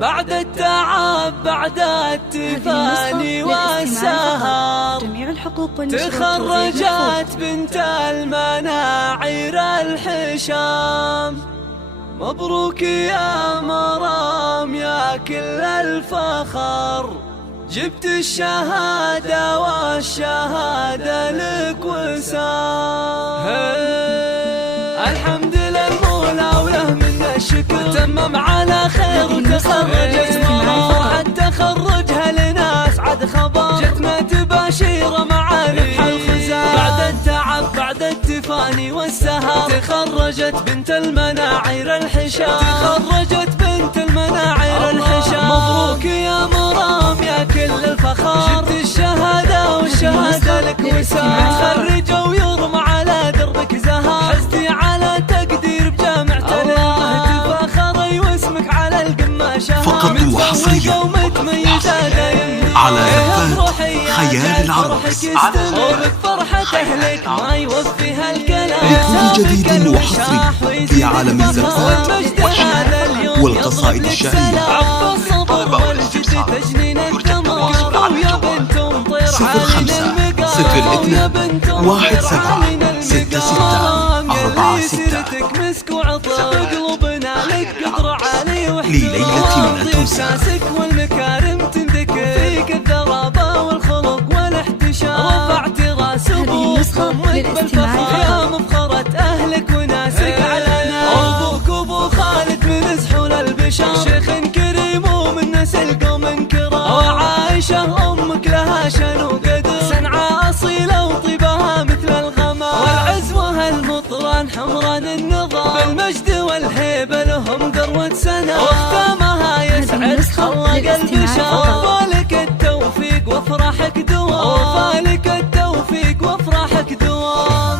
بعد التعب بعد التفاني والسهر جميع الحقوق تخرجت بنت المناعير الحشام. مبروك يا مرام يا كل الفخر، جبت الشهادة والشهادة لك وسام. الحمد للمولى وله من الشكر، تمم على خير وتخرجت مرام. حتى خرجها لناس عد خبر، جتنا تباشير مع ربح الخزام. بعد التعب بعد التفاني والسهر تخرجت بنت المناعير الحشام. تخرجت بنت المناعير الحشام. مبروك يا مرام يا كل الفخر، جبت الشهادة والشهادة لك وسام. تخرج ويرمى على دربك زهر، حزتي على تقدير بجامعة المهد. تفاخري واسمك على القمة شهر، فقط وحصريا على زفات خيال العروس. فرحة أهلك ما يوفيها الكلام. لكل جديد وحصري في عالم الزفات والشعر والقصائد الشعرية. صفر 5 0 2 1 7 6 6 4 6 لليلة من تنسى. والمكارم تنذكر فيك الذرابة والخلق والاحتشام. رفعت راس أمك بالفخر يا مفخرة أهلك وناسك علنا. أبوك أبو خالد من سحول البشر، شيخ كريم ومن نسل قوم كرام. وعائشة أمك لها شان وقدر، سنعة أصيلة وطيبها مثل الغمام. والعزوة المطران حمران النظام، بالمجد والهيبة لهم ذروة سنة. واختامها يسعد خلق البشر، وفالك التوفيق وافراحك دوام. وفالك التوفيق وافراحك دوام.